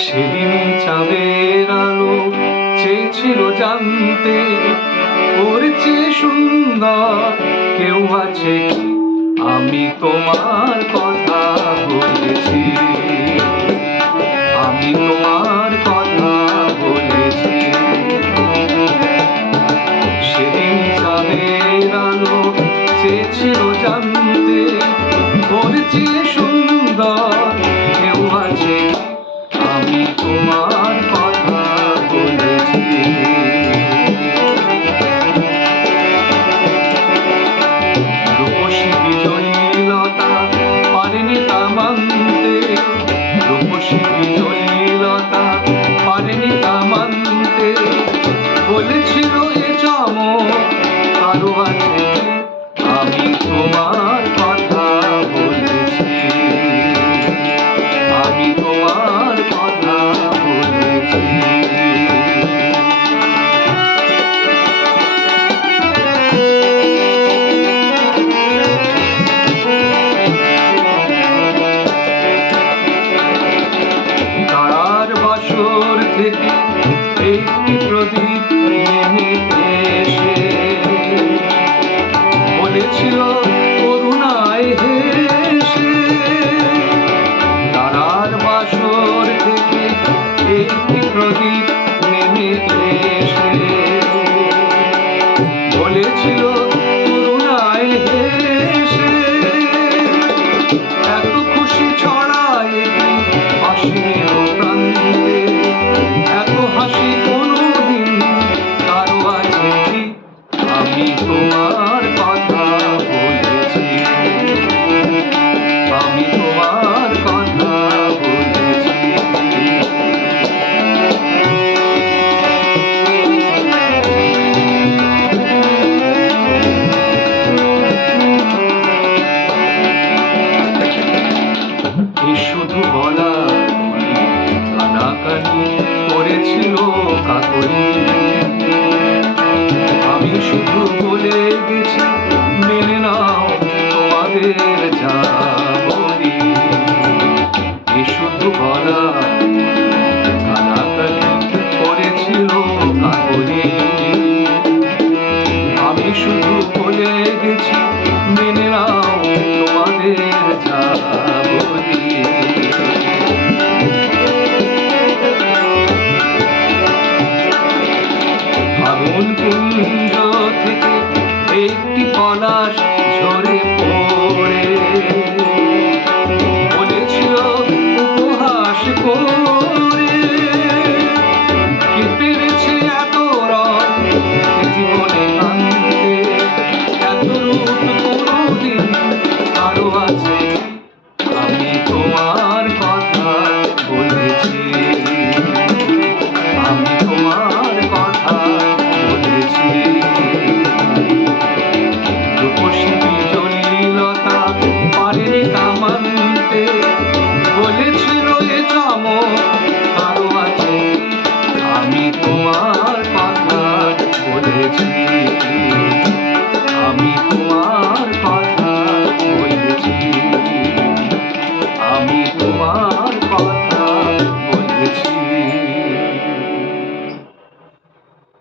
সেদিন চাঁদের আলো চেয়েছিল জানতে, ওর চেয়ে সুন্দর কেউ আছে কি? আমি তোমার কথা বলেছি, আমি তোমার কথা বলেছি। সেদিন চাঁদের আলো চেয়েছিল জানতে, ওর চেয়ে সুন্দর কেউ আছে কি? আমি তোমার কথা বলেছি। রূপসী বিজয়ীলতা পারেনি তা মানতে, রূপসী বিজয়ীলতা পারেনি তা মানতে। বলেছিল এ চমক কারো আছে কি? আমি তোমার কথা বলেছি, আমি তোমার কথা বলেছি। তারার বাসর থেকে একটি প্রদীপ নেমে এসে বলেছিল করুণায় হেসে। তারার বাসর থেকে একটি প্রদীপ নেমে এসে বলেছিল করুণায় হেসে। এত খুশি ছড়ায় হাসির প্রান্তে, এত হাসি কোনোদিন কারো আছে কি? আমি তোমার কথা বলেছি, আমি তোমার কথা বলেছি। এ শুধু